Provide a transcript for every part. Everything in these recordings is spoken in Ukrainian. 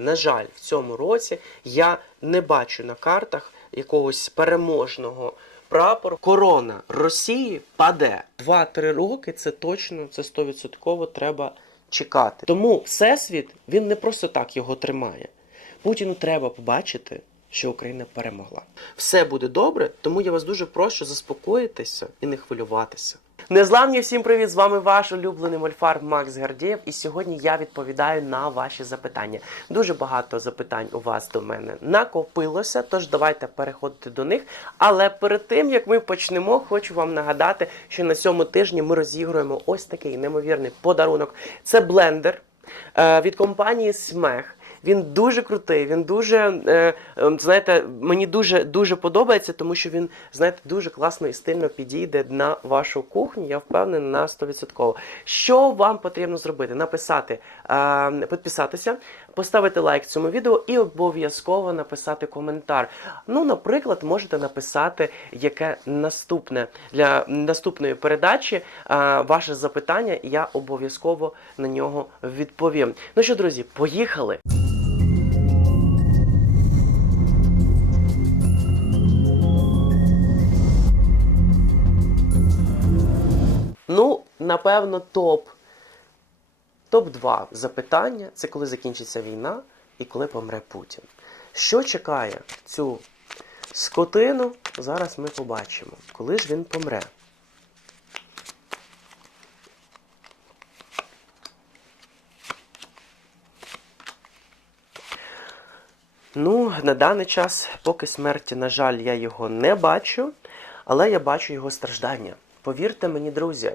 На жаль, в цьому році я не бачу на картах якогось переможного прапору. Корона Росії паде. 2-3 роки це точно, це 100% треба чекати. Тому Всесвіт він не просто так його тримає. Путіну треба побачити, що Україна перемогла. Все буде добре, тому я вас дуже прошу заспокоїтися і не хвилюватися. Незламні всім привіт! З вами ваш улюблений мольфар Макс Гардієв. І сьогодні я відповідаю на ваші запитання. Дуже багато запитань у вас до мене накопилося, тож давайте переходити до них. Але перед тим як ми почнемо, хочу вам нагадати, що на цьому тижні ми розігруємо ось такий неймовірний подарунок. Це блендер е, від компанії Смех. Він дуже крутий, він дуже, е, е, знаєте, мені дуже дуже подобається, тому що він, знаєте, дуже класно і стильно підійде на вашу кухню. Я впевнений на 100%. Що вам потрібно зробити? Написати, е, підписатися, поставити лайк цьому відео і обов'язково написати коментар. Ну, наприклад, можете написати, яке наступне для наступної передачі ваше запитання, я обов'язково на нього відповім. Ну що, друзі, поїхали! Ну, напевно, топ. Топ-2 запитання це коли закінчиться війна і коли помре Путін. Що чекає цю скотину? Зараз ми побачимо. Коли ж він помре? Ну, на даний час, поки смерті, на жаль, я його не бачу, але я бачу його страждання. Повірте мені, друзі.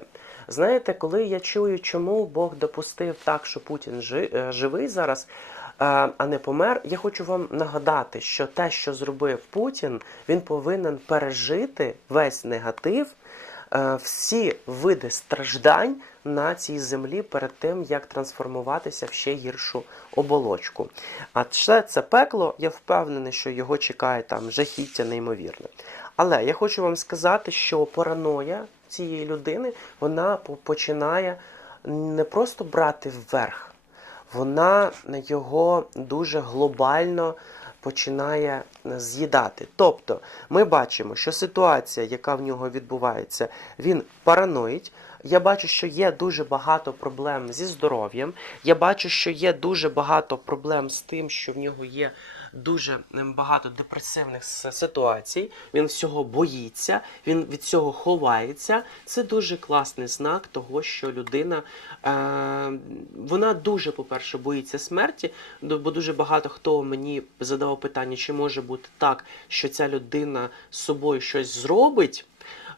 Знаєте, коли я чую, чому Бог допустив так, що Путін е, живий зараз, е, а не помер, я хочу вам нагадати, що те, що зробив Путін, він повинен пережити весь негатив, е, всі види страждань на цій землі перед тим, як трансформуватися в ще гіршу оболочку. А ще це пекло, я впевнений, що його чекає там жахіття неймовірне. Але я хочу вам сказати, що параноя цієї людини вона починає не просто брати вверх, вона його дуже глобально починає з'їдати. Тобто ми бачимо, що ситуація, яка в нього відбувається, він параноїть. Я бачу, що є дуже багато проблем зі здоров'ям. Я бачу, що є дуже багато проблем з тим, що в нього є дуже ем, багато депресивних ситуацій. Він всього боїться, він від цього ховається. Це дуже класний знак того, що людина е, вона дуже, по-перше, боїться смерті. Бо дуже багато хто мені задавав питання, чи може бути так, що ця людина з собою щось зробить.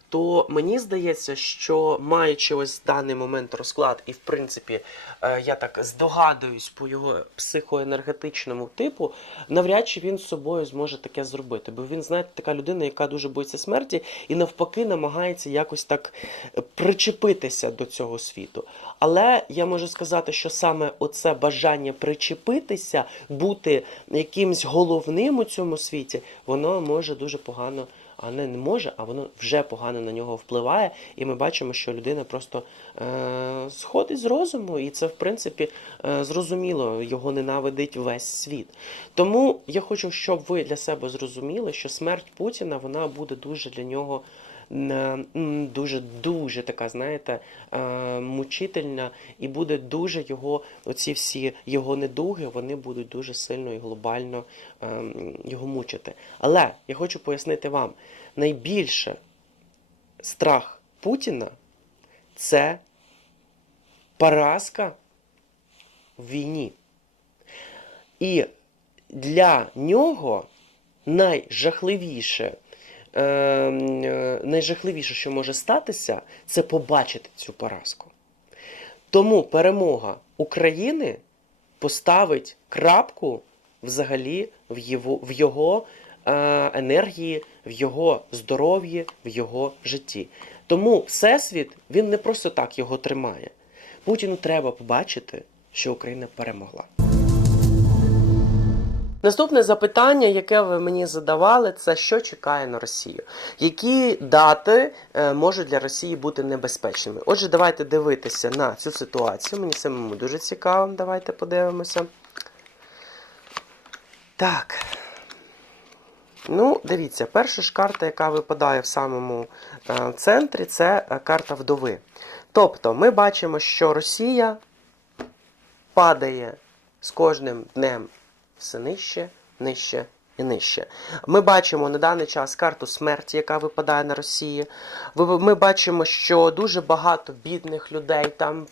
То мені здається, що маючи ось даний момент розклад, і в принципі е, я так здогадуюсь по його психоенергетичному типу, навряд чи він з собою зможе таке зробити. Бо він, знаєте, така людина, яка дуже боїться смерті, і навпаки намагається якось так причепитися до цього світу. Але я можу сказати, що саме оце бажання причепитися, бути якимсь головним у цьому світі, воно може дуже погано а не, не може, а воно вже погано на нього впливає, і ми бачимо, що людина просто е, сходить з розуму, і це, в принципі, е, зрозуміло, його ненавидить весь світ. Тому я хочу, щоб ви для себе зрозуміли, що смерть Путіна вона буде дуже для нього. Дуже дуже така, знаєте, е, мучительна, і буде дуже його, оці всі його недуги, вони будуть дуже сильно і глобально ем, його мучити. Але я хочу пояснити вам, найбільше страх Путіна це поразка в війні. І для нього найжахливіше, е, е, найжахливіше, що може статися, це побачити цю поразку. Тому перемога України поставить крапку взагалі в його, в його е, енергії, в його здоров'ї, в його житті. Тому Всесвіт він не просто так його тримає. Путіну треба побачити, що Україна перемогла. Наступне запитання, яке ви мені задавали, це що чекає на Росію? Які дати е, можуть для Росії бути небезпечними? Отже, давайте дивитися на цю ситуацію. Мені самому дуже цікаво. Давайте подивимося. Так. Ну, дивіться, перша ж карта, яка випадає в самому е, центрі, це е, карта вдови. Тобто, ми бачимо, що Росія падає з кожним днем все нижче, нижче і нижче. Ми бачимо на даний час карту смерті, яка випадає на Росії. Ми бачимо, що дуже багато бідних людей там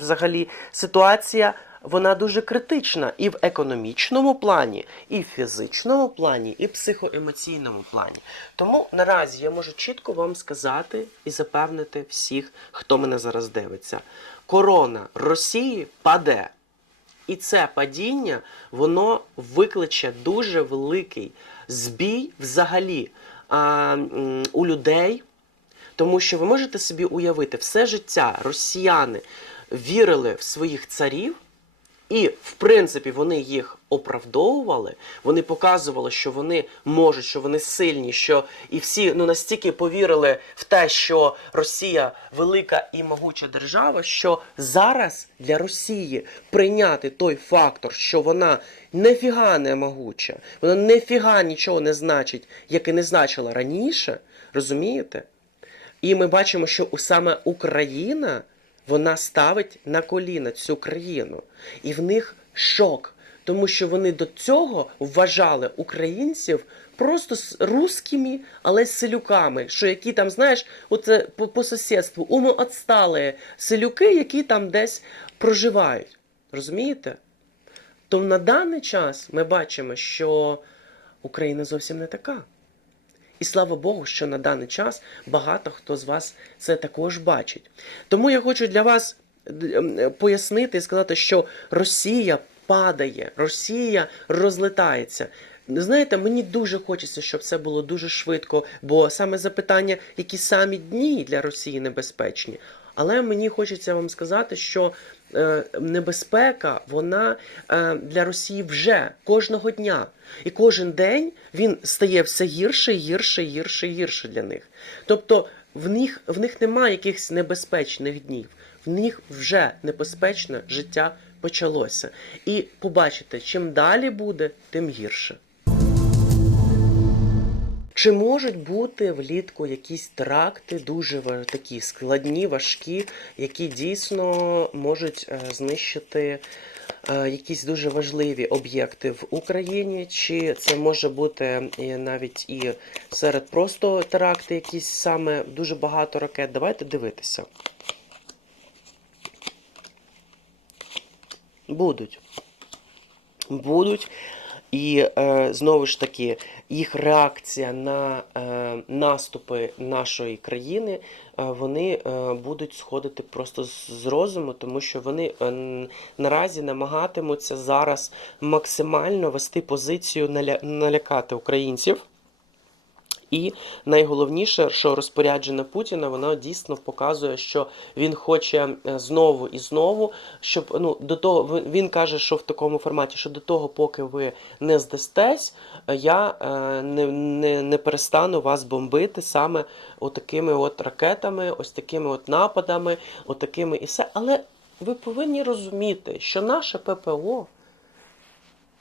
взагалі ситуація. Вона дуже критична і в економічному плані, і в фізичному плані, і в психоемоційному плані. Тому наразі я можу чітко вам сказати і запевнити всіх, хто мене зараз дивиться. Корона Росії паде. І це падіння, воно викличе дуже великий збій взагалі а, у людей, тому що ви можете собі уявити, все життя росіяни вірили в своїх царів, і, в принципі, вони їх оправдовували, вони показували, що вони можуть, що вони сильні, що і всі ну настільки повірили в те, що Росія велика і могуча держава, що зараз для Росії прийняти той фактор, що вона нефіга не могуча, вона нефіга нічого не значить, як і не значила раніше, розумієте? І ми бачимо, що саме Україна вона ставить на коліна цю країну. І в них шок, тому що вони до цього вважали українців просто з русскими, але з селюками, що які там, знаєш, оце по, по сусідству, умоотстали селюки, які там десь проживають. Розумієте? То на даний час ми бачимо, що Україна зовсім не така. І слава Богу, що на даний час багато хто з вас це також бачить. Тому я хочу для вас пояснити і сказати, що Росія падає, Росія розлетається. Знаєте, мені дуже хочеться, щоб це було дуже швидко, бо саме запитання, які самі дні для Росії небезпечні. Але мені хочеться вам сказати, що е, небезпека вона е, для Росії вже кожного дня. І кожен день він стає все гірше, гірше, гірше, гірше для них. Тобто в них, в них немає якихось небезпечних днів, в них вже небезпечне життя почалося. І побачите, чим далі буде, тим гірше. Чи можуть бути влітку якісь теракти дуже такі складні, важкі, які дійсно можуть е, знищити е, якісь дуже важливі об'єкти в Україні? Чи це може бути навіть і серед просто теракти, якісь саме дуже багато ракет? Давайте дивитися. Будуть. Будуть. І е, знову ж таки, їх реакція на е, наступи нашої країни, е, вони будуть сходити просто з, розуму, тому що вони наразі намагатимуться зараз максимально вести позицію наля, налякати українців. І найголовніше, що розпорядження Путіна, воно дійсно показує, що він хоче знову і знову, щоб ну до того він каже, що в такому форматі, що до того, поки ви не здастесь, я е, не, не, не перестану вас бомбити саме отакими от ракетами, ось такими от нападами, отакими і все. Але ви повинні розуміти, що наше ППО.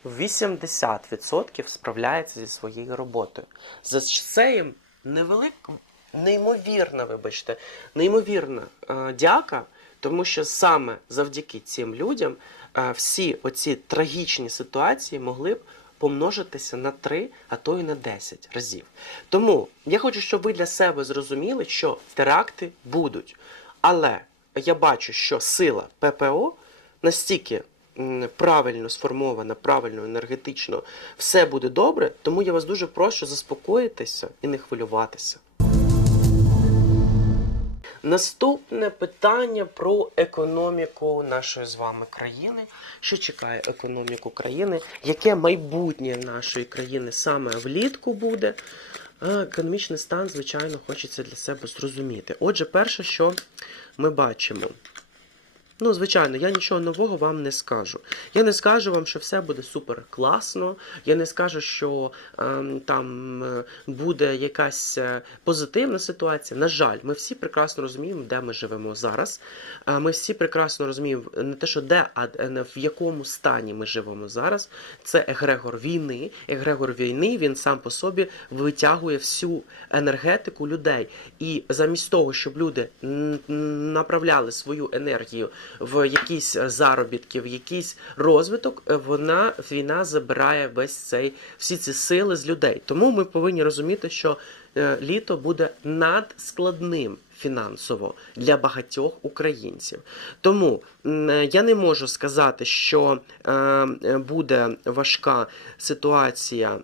80% справляється зі своєю роботою. За це їм невелик, неймовірна, вибачте, неймовірна е, дяка, тому що саме завдяки цим людям е, всі оці трагічні ситуації могли б помножитися на 3, а то й на 10 разів. Тому я хочу, щоб ви для себе зрозуміли, що теракти будуть. Але я бачу, що сила ППО настільки правильно сформована, правильно енергетично, все буде добре. Тому я вас дуже прошу заспокоїтися і не хвилюватися. Наступне питання про економіку нашої з вами країни. Що чекає економіку країни? Яке майбутнє нашої країни саме влітку буде? Економічний стан, звичайно, хочеться для себе зрозуміти. Отже, перше, що ми бачимо. Ну, звичайно, я нічого нового вам не скажу. Я не скажу вам, що все буде супер класно. Я не скажу, що ем, там е, буде якась е, позитивна ситуація. На жаль, ми всі прекрасно розуміємо, де ми живемо зараз. Е, Ми всі прекрасно розуміємо не те, що де, а в якому стані ми живемо зараз. Це егрегор війни. Егрегор війни він сам по собі витягує всю енергетику людей. І замість того, щоб люди направляли свою енергію в якісь заробітки, в якийсь розвиток, е, вона війна забирає весь цей всі ці сили з людей. Тому ми повинні розуміти, що е, літо буде надскладним фінансово для багатьох українців. Тому е, я не можу сказати, що е, е, буде важка ситуація.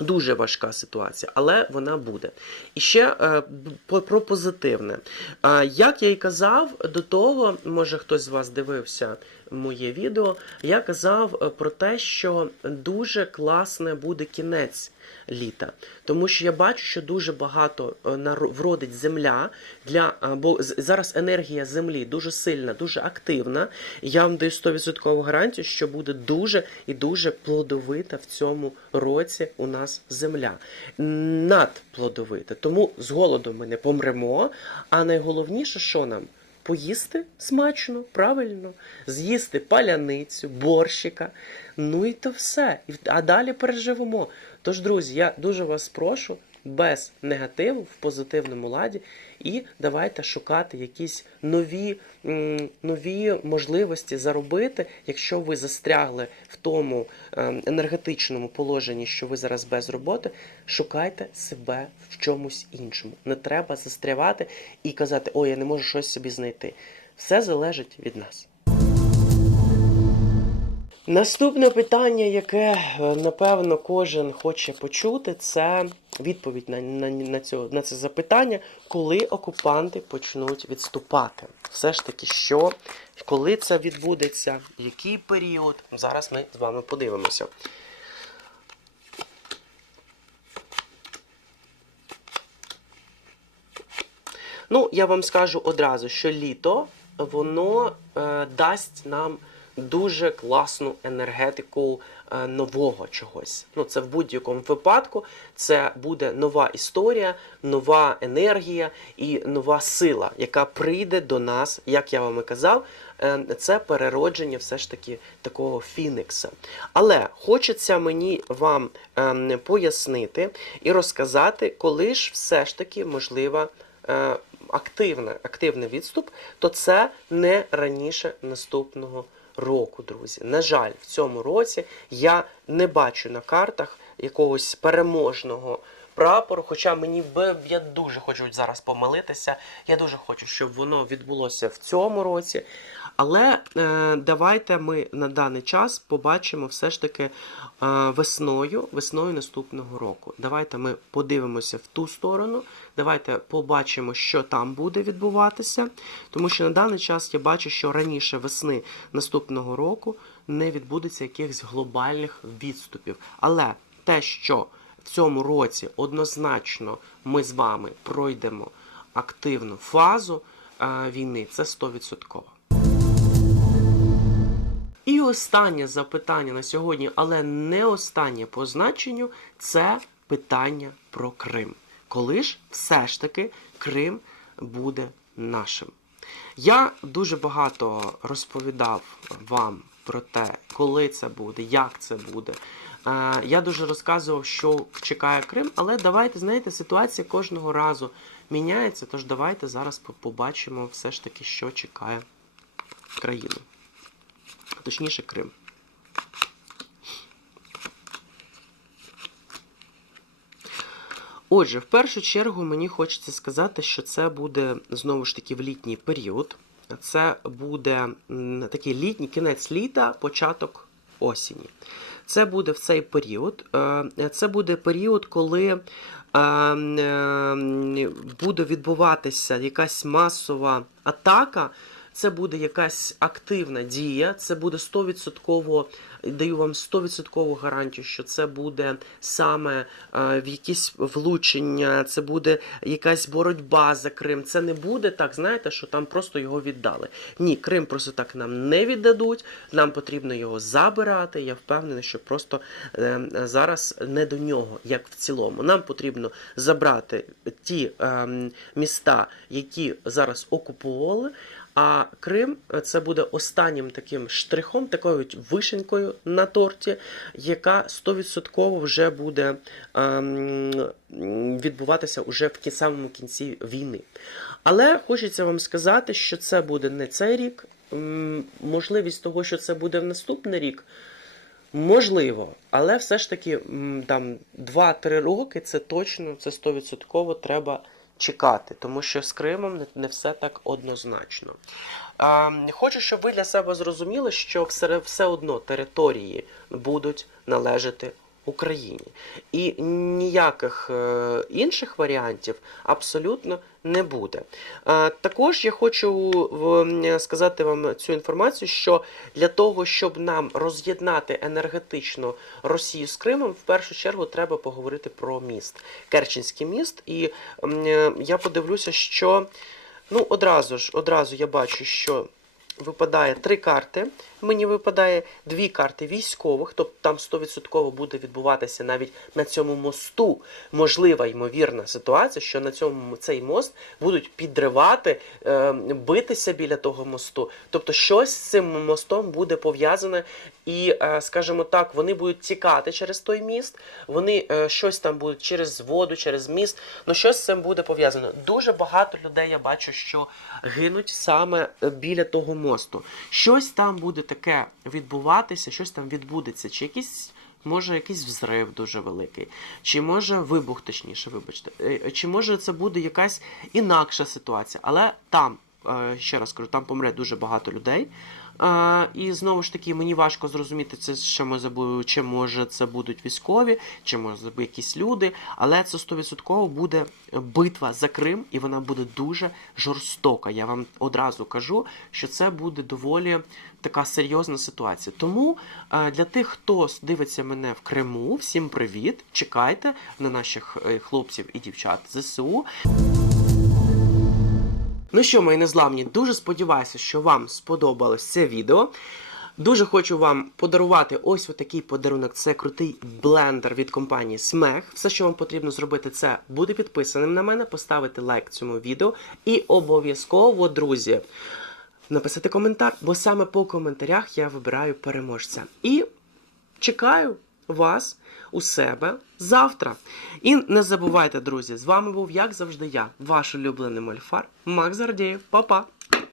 Дуже важка ситуація, але вона буде. І ще е, про позитивне. Е, як я і казав до того, може хтось з вас дивився моє відео, я казав е, про те, що дуже класне буде кінець літа. Тому що я бачу, що дуже багато е, вродить земля для е, бо зараз енергія землі дуже сильна, дуже активна. Я вам даю 100% гарантію, що буде дуже і дуже плодовита в цьому році у нас земля. Надплодовита. Тому з голоду ми не помремо. А найголовніше, що нам? Поїсти смачно, правильно, з'їсти паляницю, борщика. Ну і то все. А далі переживемо. Тож, друзі, я дуже вас прошу без негативу в позитивному ладі, і давайте шукати якісь нові, нові можливості заробити, якщо ви застрягли в тому ем, енергетичному положенні, що ви зараз без роботи, шукайте себе в чомусь іншому. Не треба застрявати і казати, ой, я не можу щось собі знайти. Все залежить від нас. Наступне питання, яке е, напевно кожен хоче почути, це відповідь на, на, на, цього, на це запитання, коли окупанти почнуть відступати. Все ж таки, що, коли це відбудеться, який період? Зараз ми з вами подивимося. Ну, я вам скажу одразу, що літо воно е, дасть нам дуже класну енергетику е, нового чогось. Ну, це в будь-якому випадку це буде нова історія, нова енергія і нова сила, яка прийде до нас, як я вам і казав. е, Це переродження все ж таки такого фіникса. Але хочеться мені вам ем, пояснити і розказати, коли ж все ж таки можлива е, активна, активний відступ, то це не раніше наступного року, друзі. На жаль, в цьому році я не бачу на картах якогось переможного прапору. Хоча мені я дуже хочу зараз помилитися. Я дуже хочу, щоб воно відбулося в цьому році. Але е, давайте ми на даний час побачимо все ж таки е, весною, весною наступного року. Давайте ми подивимося в ту сторону. Давайте побачимо, що там буде відбуватися. Тому що на даний час я бачу, що раніше весни наступного року не відбудеться якихось глобальних відступів. Але те, що в цьому році однозначно ми з вами пройдемо активну фазу е, війни, це 100%. І останнє запитання на сьогодні, але не останнє по значенню, це питання про Крим. Коли ж все ж таки Крим буде нашим? Я дуже багато розповідав вам про те, коли це буде, як це буде. Е, Я дуже розказував, що чекає Крим, але давайте, знаєте, ситуація кожного разу міняється, тож давайте зараз побачимо все ж таки, що чекає країну. Точніше Крим. Отже, в першу чергу мені хочеться сказати, що це буде знову ж таки в літній період. Це буде такий літній кінець літа, початок осені. Це буде в цей період. Е, Це буде період, коли е, е, буде відбуватися якась масова атака. Це буде якась активна дія, це буде 100% даю вам 100% гарантію, що це буде саме е, в якісь влучення, це буде якась боротьба за Крим. Це не буде так, знаєте, що там просто його віддали. Ні, Крим просто так нам не віддадуть. Нам потрібно його забирати. Я впевнений, що просто е, зараз не до нього, як в цілому. Нам потрібно забрати ті е, міста, які зараз окуповували. А Крим це буде останнім таким штрихом, такою от на торті, яка 100% вже буде ем, відбуватися уже в самому кінці війни. Але хочеться вам сказати, що це буде не цей рік. Можливість того, що це буде в наступний рік, можливо, але все ж таки там 2-3 роки це точно, це 100% треба чекати, тому що з Кримом не все так однозначно. Хочу, щоб ви для себе зрозуміли, що все, одно території будуть належати Україні. І ніяких е, інших варіантів абсолютно не буде. Е, також я хочу в- сказати вам цю інформацію, що для того, щоб нам роз'єднати енергетично Росію з Кримом, в першу чергу треба поговорити про міст, Керченський міст. І е, я подивлюся, що ну одразу ж, одразу я бачу, що випадає три карти. Мені випадає дві карти військових, тобто там 100% буде відбуватися навіть на цьому мосту можлива ймовірна ситуація, що на цьому цей мост будуть підривати, е, битися біля того мосту. Тобто щось з цим мостом буде пов'язане, і, е, скажімо так, вони будуть тікати через той міст, вони е, щось там будуть через воду, через міст. Ну щось з цим буде пов'язано. Дуже багато людей я бачу, що гинуть саме біля того мосту. Щось там буде таке відбуватися, щось там відбудеться, чи якісь. Може якийсь взрив дуже великий, чи може вибух, точніше, вибачте, Е, чи може це буде якась інакша ситуація, але там, е, ще раз кажу, там помре дуже багато людей. Е, І знову ж таки, мені важко зрозуміти, це що ми забули, чи може це будуть військові, чи може якісь люди, але це 100% буде битва за Крим, і вона буде дуже жорстока. Я вам одразу кажу, що це буде доволі така серйозна ситуація. Тому е, для тих, хто дивиться мене в Криму, всім привіт! Чекайте на наших е, хлопців і дівчат ЗСУ. Ну що, мої незламні, дуже сподіваюся, що вам сподобалось це відео. Дуже хочу вам подарувати ось такий подарунок. Це крутий блендер від компанії Смех. Все, що вам потрібно зробити, це бути підписаним на мене, поставити лайк цьому відео і обов'язково, друзі, написати коментар, бо саме по коментарях я вибираю переможця. І чекаю вас у себе завтра. І не забувайте, друзі, з вами був, як завжди, я, ваш улюблений мольфар Макс Зардєєв. Па-па!